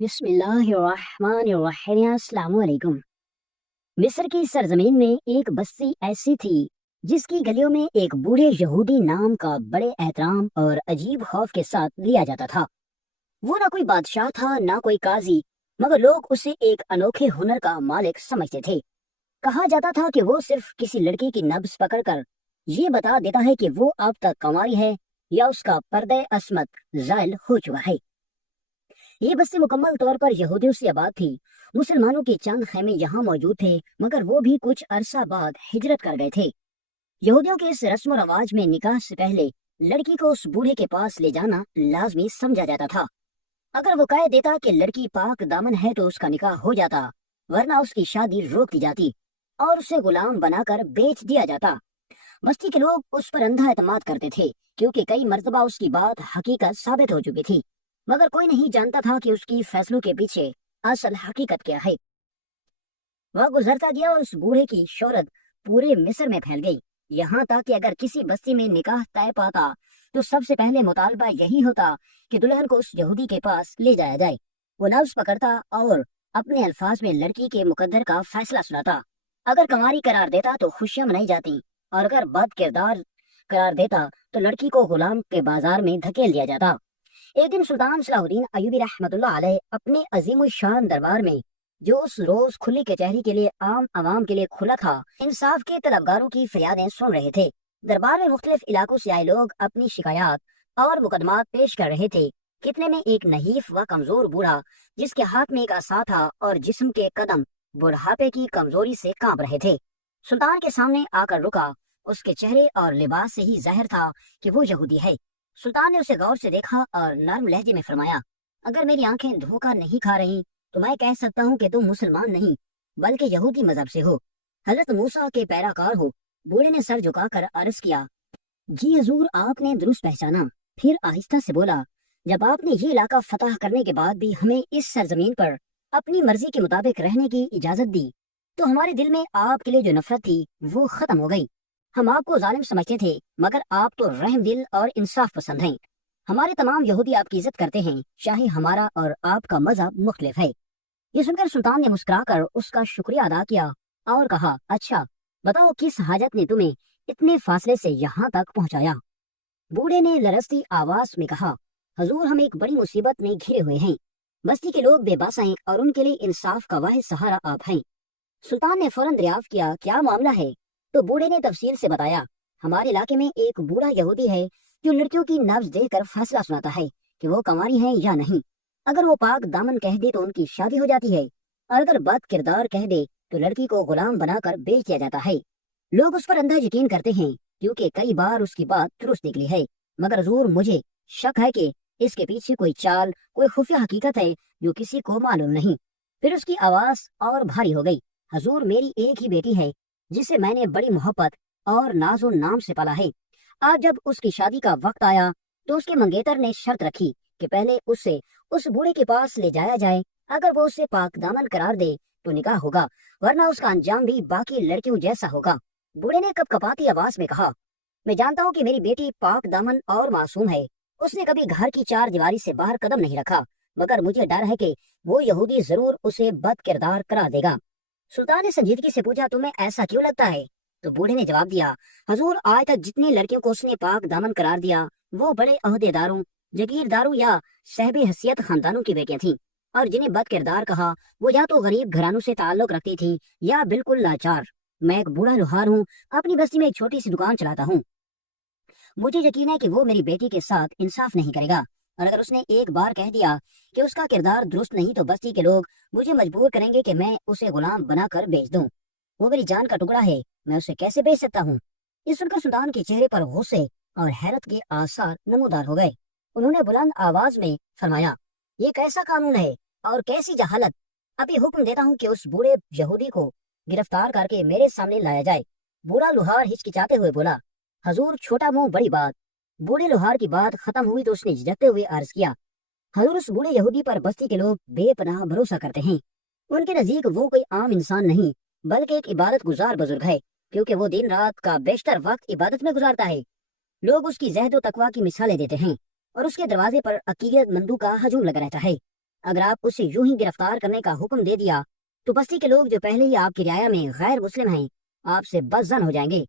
बिस्मिल्लाहिर्रहमानिर्रहीम। अस्सलाम वालेकुम। मिस्र की सरजमीन में एक बस्ती ऐसी थी जिसकी गलियों में एक बूढ़े यहूदी नाम का बड़े एहतराम और अजीब खौफ के साथ लिया जाता था। वो ना कोई बादशाह था ना कोई काजी, मगर लोग उसे एक अनोखे हुनर का मालिक समझते थे। कहा जाता था कि वो सिर्फ किसी लड़की की नब्ज पकड़कर ये बता देता है कि वो अब तक कंवारी है या उसका पर्दे अस्मत जायल हो चुका है। ये बस्ती मुकम्मल तौर पर यहूदियों से आबाद थी। मुसलमानों के चंद खेमे यहाँ मौजूद थे, मगर वो भी कुछ अरसा बाद हिजरत कर गए थे। यहूदियों के इस रस्म रवाज में निकाह से पहले लड़की को उस बूढ़े के पास ले जाना लाजमी समझा जाता था। अगर वो कह देता कि लड़की पाक दामन है तो उसका निकाह हो जाता, वरना उसकी शादी रोक दी जाती और उसे गुलाम बनाकर बेच दिया जाता। बस्ती के लोग उस पर अंधा एतमाद करते थे, क्योंकि कई मर्तबा उसकी बात हकीकत साबित हो चुकी थी, मगर कोई नहीं जानता था कि उसकी फैसलों के पीछे असल हकीकत क्या है। वह गुजरता गया और उस बूढ़े की शोहरत पूरे मिस्र में फैल गई। यहाँ तक कि अगर किसी बस्ती में निकाह तय पाता तो सबसे पहले मुतालबा यही होता कि दुल्हन को उस यहूदी के पास ले जाया जाए। वो नफ्स पकड़ता और अपने अल्फाज में लड़की के मुकद्दर का फैसला सुनाता। अगर कंवारी करार देता तो खुशियां मनाई जाती, और अगर बद किरदार करार देता तो लड़की को गुलाम के बाजार में धकेल दिया जाता। एक दिन सुल्तान सलाहुद्दीन अय्यूबी रहमतुल्लाह अलैह अपने अजीम शान दरबार में, जो उस रोज खुली कचहरी के लिए आम आवाम के लिए खुला था, इंसाफ के तलबगारों की फरियादें सुन रहे थे। दरबार में मुख्तलिफ इलाकों से आए लोग अपनी शिकायत और मुकदमात पेश कर रहे थे। कितने में एक नहीफ व कमजोर बूढ़ा, जिसके हाथ में एक असा था और जिस्म के कदम बुढ़ापे की कमजोरी से कांप रहे थे, सुल्तान के सामने आकर रुका। उसके चेहरे और लिबास से ही जाहिर था कि वो यहूदी है। सुल्तान ने उसे गौर से देखा और नर्म लहजे में फरमाया, अगर मेरी आंखें धोखा नहीं खा रही तो मैं कह सकता हूँ कि तुम मुसलमान नहीं बल्कि यहूदी मजहब से हो, हजरत मूसा के पैराकार हो। बूढ़े ने सर झुकाकर अर्ज किया, जी हजूर, आपने दुरुस्त पहचाना। फिर आहिस्ता से बोला, जब आपने ये इलाका फतह करने के बाद भी हमें इस सरजमीन पर अपनी मर्जी के मुताबिक रहने की इजाजत दी, तो हमारे दिल में आपके लिए जो नफरत थी वो खत्म हो गई। हम आपको जालिम समझते थे, मगर आप तो रहम दिल और इंसाफ पसंद हैं। हमारे तमाम यहूदी आपकी इज्जत करते हैं, चाहे हमारा और आपका मजहब मुख्तलिफ है। ये सुनकर सुल्तान ने मुस्कुराकर उसका शुक्रिया अदा किया और कहा, अच्छा बताओ, किस हाजत ने तुम्हें इतने फासले से यहाँ तक पहुँचाया। बूढ़े ने लरजती आवाज में कहा, हजूर, हम एक बड़ी मुसीबत में घिरे हुए हैं। बस्ती के लोग बेबस हैं और उनके लिए इंसाफ का वाहिद सहारा आप हैं। सुल्तान ने फौरन दरियाफ्त किया, क्या मामला है। तो बूढ़े ने तफसील से बताया, हमारे इलाके में एक बूढ़ा यहूदी है जो लड़कियों की नब्ज देखकर फैसला सुनाता है कि वो कंवारी हैं या नहीं। अगर वो पाक दामन कह दे तो उनकी शादी हो जाती है, और अगर बद किरदार कह दे तो लड़की को गुलाम बनाकर बेच दिया जाता है। लोग उस पर अंधा यकीन करते हैं, क्योंकि कई बार उसकी बात दुरुस्त निकली है, मगर हजूर, मुझे शक है कि इसके पीछे कोई चाल, कोई खुफिया हकीकत है जो किसी को मालूम नहीं। फिर उसकी आवाज और भारी हो गई, हजूर, मेरी एक ही बेटी है जिसे मैंने बड़ी मोहब्बत और नाजो नाम से पाला है। आज जब उसकी शादी का वक्त आया तो उसके मंगेतर ने शर्त रखी कि पहले उसे उस बूढ़े के पास ले जाया जाए। अगर वो उसे पाक दामन करार दे तो निकाह होगा, वरना उसका अंजाम भी बाकी लड़कियों जैसा होगा। बूढ़े ने कपकपाती आवाज में कहा, मैं जानता हूँ कि मेरी बेटी पाक दामन और मासूम है। उसने कभी घर की चार दीवारी से बाहर कदम नहीं रखा, मगर मुझे डर है कि वो यहूदी जरूर उसे बद किरदार करार देगा। सुल्तान ने संजीदगी से पूछा, तुम्हें ऐसा क्यों लगता है। तो बूढ़े ने जवाब दिया, हजूर, आज तक जितने लड़कियों को उसने पाक दामन करार दिया वो बड़े अहदेदारों, जगीरदारों या सहबी हैसियत खानदानों की बेटियां थीं, और जिन्हें बद किरदार कहा वो या तो गरीब घरानों से ताल्लुक रखती थी या बिल्कुल लाचार। मैं एक बूढ़ा लोहार हूँ, अपनी बस्ती में एक छोटी सी दुकान चलाता हूँ। मुझे यकीन है कि वो मेरी बेटी के साथ इंसाफ नहीं करेगा, और अगर उसने एक बार कह दिया कि उसका किरदार दुरुस्त नहीं तो बस्ती के लोग मुझे मजबूर करेंगे कि मैं उसे गुलाम बनाकर बेच दूं। वो मेरी जान का टुकड़ा है, मैं उसे कैसे बेच सकता हूँ। ये सुनकर सुल्तान के चेहरे पर गुस्से और हैरत के आसार नमूदार हो गए। उन्होंने बुलंद आवाज में फरमाया, ये कैसा कानून है और कैसी जहालत। अभी हुक्म देता हूँ कि उस बूढ़े यहूदी को गिरफ्तार करके मेरे सामने लाया जाए। बूढ़ा लोहार हिचकिचाते हुए बोला, हजूर, छोटा मुंह बड़ी बात। बूढ़े लोहार की बात खत्म हुई तो उसने झिझकते हुए अर्ज किया, हजूर, उस बूढ़े यहूदी पर बस्ती के लोग बेपनाह भरोसा करते हैं। उनके नजदीक वो कोई आम इंसान नहीं बल्कि एक इबादत गुजार बुजुर्ग है, क्योंकि वो दिन रात का बेशतर वक्त इबादत में गुजारता है। लोग उसकी जहद व तकवा की मिसालें देते हैं और उसके दरवाजे पर अकीदतमंदों का हजूम लगा रहता है। اگر آپ اسے یوں ہی گرفتار کرنے کا حکم دے دیا تو بستی کے لوگ جو پہلے ہی آپ کی رعایا میں غیر مسلم ہیں آپ سے بدظن ہو جائیں گے،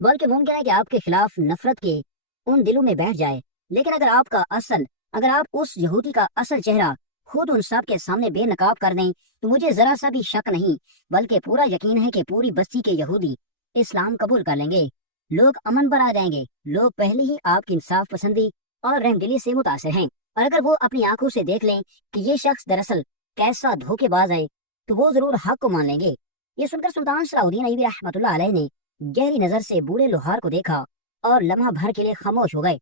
بلکہ ممکن ہے کہ آپ کے خلاف نفرت کے ان دلوں میں بیٹھ جائے۔ لیکن اگر آپ اس یہودی کا اصل چہرہ خود ان سب کے سامنے بے نقاب کر دیں تو مجھے ذرا سا بھی شک نہیں بلکہ پورا یقین ہے کہ پوری بستی کے یہودی اسلام قبول کر لیں گے، لوگ امن پر آ جائیں گے۔ لوگ پہلے ہی آپ کی انصاف پسندی اور رحم دلی سے متاثر ہیں، اور اگر وہ اپنی آنکھوں سے دیکھ لیں کہ یہ شخص دراصل کیسا دھوکے باز ہے تو وہ ضرور حق کو مان لیں گے۔ یہ سن کر سلطان صلاح الدین ایوبی رحمۃ اللہ علیہ نے گہری نظر سے بوڑھے لوہار کو دیکھا اور لمحہ بھر کے لیے خاموش ہو گئے،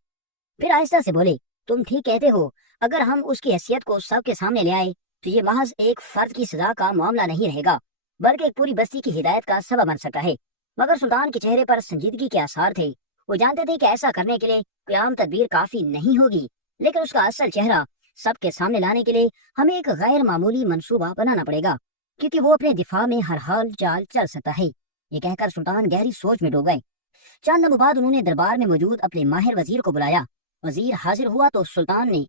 پھر آہستہ سے بولے، تم ٹھیک کہتے ہو، اگر ہم اس کی حیثیت کو سب کے سامنے لے آئے تو یہ محض ایک فرد کی سزا کا معاملہ نہیں رہے گا بلکہ ایک پوری بستی کی ہدایت کا سبب بن سکتا ہے۔ مگر سلطان کے چہرے پر سنجیدگی کے آثار تھے، وہ جانتے تھے کہ ایسا کرنے کے لیے کوئی عام تدبیر کافی نہیں ہوگی، لیکن اس کا اصل چہرہ سب کے سامنے لانے کے لیے ہمیں ایک غیر معمولی منصوبہ بنانا پڑے گا، کیونکہ وہ اپنے دفاع میں ہر حال چال چل سکتا ہے۔ یہ کہہ کر سلطان گہری سوچ میں ڈوب گئے۔ چند لمحوں بعد انہوں نے دربار میں موجود اپنے ماہر وزیر کو بلایا۔ وزیر حاضر ہوا تو سلطان نے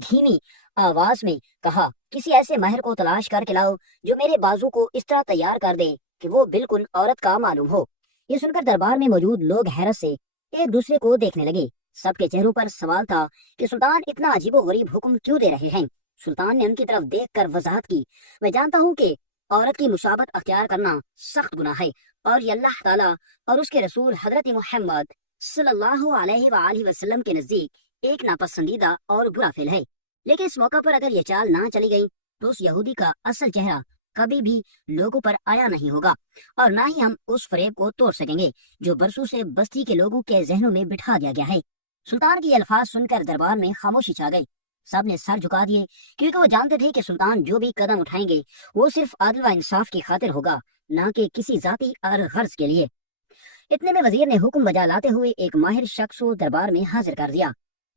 دھیمی آواز میں کہا، کسی ایسے ماہر کو تلاش کر کے لاؤ جو میرے بازو کو اس طرح تیار کر دے کہ وہ بالکل عورت کا معلوم ہو۔ یہ سن کر دربار میں موجود لوگ حیرت سے ایک دوسرے کو دیکھنے لگے۔ سب کے چہروں پر سوال تھا کہ سلطان اتنا عجیب و غریب حکم کیوں دے رہے ہیں۔ سلطان نے ان کی طرف دیکھ کر وضاحت کی، میں جانتا ہوں کہ عورت کی مشابہت اختیار کرنا سخت گناہ ہے، اور یہ اللہ تعالیٰ اور اس کے رسول حضرت محمد صلی اللہ علیہ وآلہ وسلم کے نزدیک ایک ناپسندیدہ اور برا فعل ہے، لیکن اس موقع پر اگر یہ چال نہ چلی گئی تو اس یہودی کا اصل چہرہ کبھی بھی لوگوں پر آیا نہیں ہوگا، اور نہ ہی ہم اس فریب کو توڑ سکیں گے جو برسوں سے بستی کے لوگوں کے ذہنوں میں بٹھا دیا گیا ہے۔ سلطان کی یہ الفاظ سن کر دربار میں خاموشی چھا گئی۔ سب نے سر جھکا دیے، کیونکہ وہ جانتے تھے کہ سلطان جو بھی قدم اٹھائیں گے وہ صرف عدل و انصاف کی خاطر ہوگا، نہ کہ کسی ذاتی غرض کے لیے۔ اتنے میں وزیر نے حکم بجا لاتے ہوئے ایک ماہر شخص کو دربار میں حاضر کر دیا۔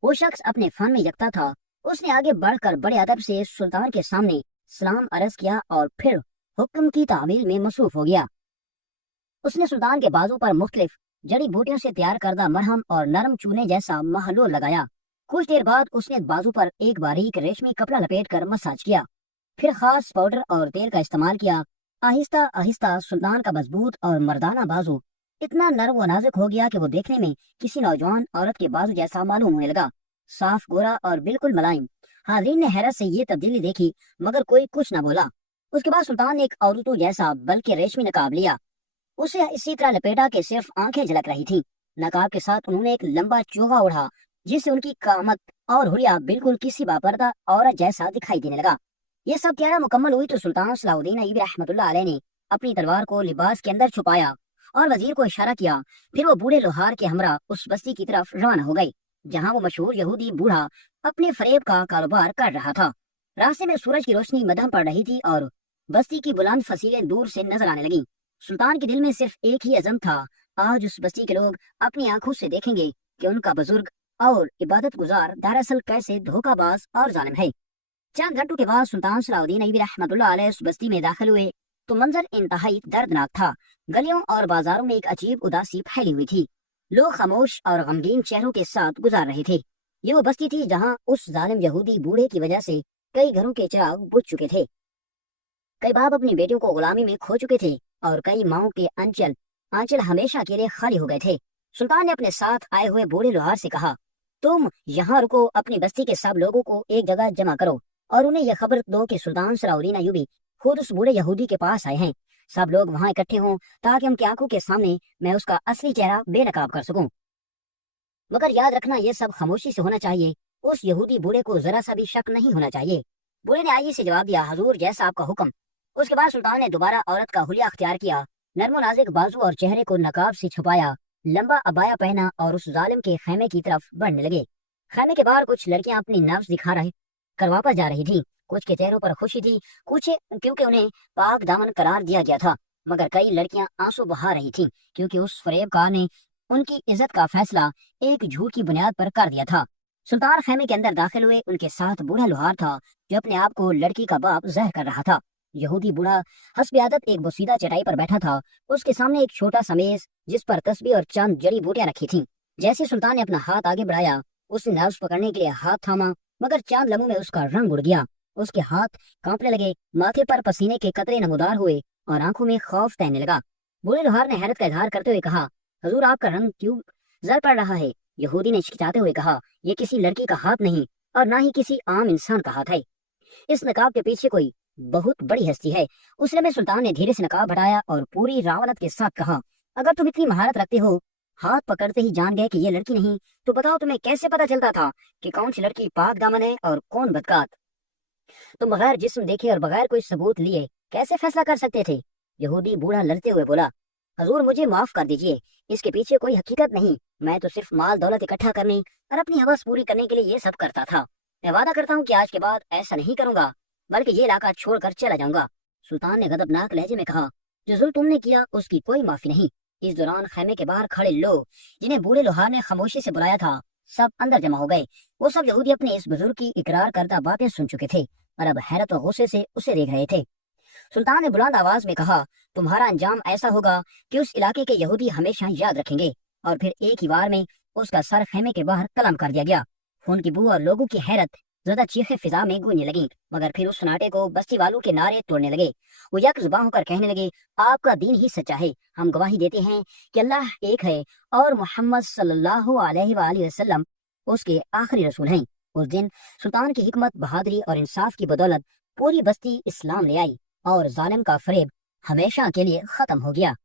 وہ شخص اپنے فن میں یکتا تھا۔ اس نے آگے بڑھ کر بڑے ادب سے سلطان کے سامنے سلام عرض کیا اور پھر حکم کی تعمیل میں مصروف ہو گیا۔ اس نے سلطان کے بازو پر مختلف جڑی بوٹیوں سے تیار کردہ مرہم اور نرم چونے جیسا محلول لگایا۔ کچھ دیر بعد اس نے بازو پر ایک باریک ریشمی کپڑا لپیٹ کر مساج کیا، پھر خاص پاؤڈر اور تیل کا استعمال کیا۔ آہستہ آہستہ سلطان کا مضبوط اور مردانہ بازو اتنا نرم و نازک ہو گیا کہ وہ دیکھنے میں کسی نوجوان عورت کے بازو جیسا معلوم ہونے لگا، صاف گورا اور بالکل ملائم۔ حاضرین نے حیرت سے یہ تبدیلی دیکھی مگر کوئی کچھ نہ بولا۔ اس کے بعد سلطان نے ایک عورتوں جیسا بلکہ ریشمی نقاب لیا، اسے اسی طرح لپیٹا کہ صرف آنکھیں جھلک رہی تھیں۔ نقاب کے ساتھ انہوں نے ایک لمبا چوغا اڑا جس سے ان کی قامت اور حلیہ بالکل کسی باپردہ عورت جیسا دکھائی دینے لگا۔ یہ سب تیاری مکمل ہوئی تو سلطان صلاح الدین ایوبی رحمۃ اللہ علیہ نے اپنی تلوار کو لباس کے اندر چھپایا اور وزیر کو اشارہ کیا، پھر وہ بوڑھے لوہار کے ہمراہ اس بستی کی طرف روانہ ہو گئی جہاں وہ مشہور یہودی بوڑھا اپنے فریب کا کاروبار کر رہا تھا۔ راستے میں سورج کی روشنی مدھم پڑ رہی تھی اور بستی کی بلند فصیلیں دور سے نظر آنے لگیں۔ سلطان کے دل میں صرف ایک ہی عزم تھا، آج اس بستی کے لوگ اپنی آنکھوں سے دیکھیں گے کہ ان کا بزرگ اور عبادت گزار دراصل کیسے دھوکہ باز اور ظالم ہے۔ چند گھنٹوں کے بعد سلطان صلاح الدین ایوبی رحمۃ اللہ علیہ اس بستی میں داخل ہوئے تو منظر انتہائی دردناک تھا۔ گلیوں اور بازاروں میں ایک عجیب اداسی پھیلی ہوئی تھی، لوگ خاموش اور غمگین چہروں کے ساتھ گزار رہے تھے۔ یہ وہ بستی تھی جہاں اس ظالم یہودی بوڑھے کی وجہ سے کئی گھروں کے چراغ بجھ چکے تھے، کئی باپ اپنی بیٹیوں کو غلامی میں کھو چکے تھے اور کئی ماؤں کے آنچل ہمیشہ کے لیے خالی ہو گئے تھے۔ سلطان نے اپنے ساتھ آئے ہوئے بوڑھے لوہار سے کہا، تم یہاں رکو، اپنی بستی کے سب لوگوں کو ایک جگہ جمع کرو اور انہیں یہ خبر دو کہ سلطان صلاح الدین ایوبی خود اس بوڑھے یہودی کے پاس آئے ہیں۔ سب لوگ وہاں اکٹھے ہوں تاکہ ان کی آنکھوں کے سامنے میں اس کا اصلی چہرہ بے نقاب کر سکوں، مگر یاد رکھنا یہ سب خاموشی سے ہونا چاہیے، اس یہودی بوڑھے کو ذرا سا بھی شک نہیں ہونا چاہیے۔ بوڑھے نے آئیے سے جواب دیا، حضور جیسا آپ کا حکم۔ اس کے بعد سلطان نے دوبارہ عورت کا حلیہ اختیار کیا، نرم و نازک بازو اور چہرے کو نقاب سے چھپایا، لمبا عبایا پہنا اور اس ظالم کے خیمے کی طرف بڑھنے لگے۔ خیمے کے باہر کچھ لڑکیاں اپنی نبض دکھا رہے کر واپس جا رہی تھیں، کچھ کے چہروں پر خوشی تھی، کچھ کیونکہ انہیں پاک دامن قرار دیا گیا تھا، مگر کئی لڑکیاں آنسو بہا رہی تھیں کیونکہ اس فریب کار نے ان کی عزت کا فیصلہ ایک جھوٹ کی بنیاد پر کر دیا تھا۔ سلطان خیمے کے اندر داخل ہوئے، ان کے ساتھ بوڑھا لوہار تھا جو اپنے آپ کو لڑکی کا باپ ظاہر کر رہا تھا۔ یہودی بوڑھا حسب عادت ایک بوسیدہ چٹائی پر بیٹھا تھا، اس کے سامنے ایک چھوٹا سا میز جس پر تسبیح اور چند جڑی بوٹیاں رکھی تھیں۔ جیسے سلطان نے اپنا ہاتھ آگے بڑھایا، اس نے نبض پکڑنے کے لیے ہاتھ تھاما، मगर चंद लम्हों में उसका रंग उड़ गया। उसके हाथ कांपने लगे, माथे पर पसीने के कतरे नमूदार हुए और आंखों में खौफ तैरने लगा। बूढ़े लोहार ने हैरत का इजहार करते हुए कहा, हजूर आपका रंग क्यों जल पड़ रहा है? यहूदी ने हिचकिचाते हुए कहा, ये किसी लड़की का हाथ नहीं और ना ही किसी आम इंसान का हाथ है। इस नकाब के पीछे कोई बहुत बड़ी हस्ती है। उस समय सुल्तान ने धीरे से नकाब हटाया और पूरी रावनत के साथ कहा, अगर तुम इतनी महारत रखते हो, हाथ पकड़ते ही जान गए कि ये लड़की नहीं, तो बताओ तुम्हें कैसे पता चलता था कि कौन सी लड़की पाक दामन है और कौन बदकात? तुम बगैर जिस्म देखे और बगैर कोई सबूत लिए कैसे फैसला कर सकते थे? यहूदी बूढ़ा लड़ते हुए बोला, हजूर मुझे माफ कर दीजिए, इसके पीछे कोई हकीकत नहीं। मैं तो सिर्फ माल दौलत इकट्ठा करने और अपनी हवस पूरी करने के लिए ये सब करता था। मैं वादा करता हूँ कि आज के बाद ऐसा नहीं करूंगा, बल्कि ये इलाका छोड़कर चला जाऊंगा। सुल्तान ने गदबनाक लहजे में कहा, जो जुल्म तुमने किया उसकी कोई माफी नहीं। इस दौरान खेमे के बाहर खड़े लोग, जिन्हें बूढ़े लोहार ने खामोशी से बुलाया था, सब अंदर जमा हो गए। वो सब यहूदी अपने इस बुजुर्ग की इकरार करता बातें सुन चुके थे और अब हैरत और गुस्से से उसे देख रहे थे। सुल्तान ने बुलंद आवाज में कहा, तुम्हारा अंजाम ऐसा होगा कि उस इलाके के यहूदी हमेशा याद रखेंगे। और फिर एक ही वार में उसका सर खेमे के बाहर कलम कर दिया गया। खून की बू और लोगों की हैरत ज्यादा चीखें फिजा में गूंजने लगी, मगर फिर उस सन्नाटे को बस्ती वालों के नारे तोड़ने लगे। वो यकजुबां होकर कहने लगे, आपका दीन ही सच्चा है। हम गवाही देते हैं कि अल्लाह एक है और मोहम्मद सल्लल्लाहु अलैहि वसल्लम उसके आखिरी रसूल हैं। उस दिन सुल्तान की हिकमत, बहादुरी और इंसाफ की बदौलत पूरी बस्ती इस्लाम ले आई और जालिम का फरेब हमेशा के लिए खत्म हो गया।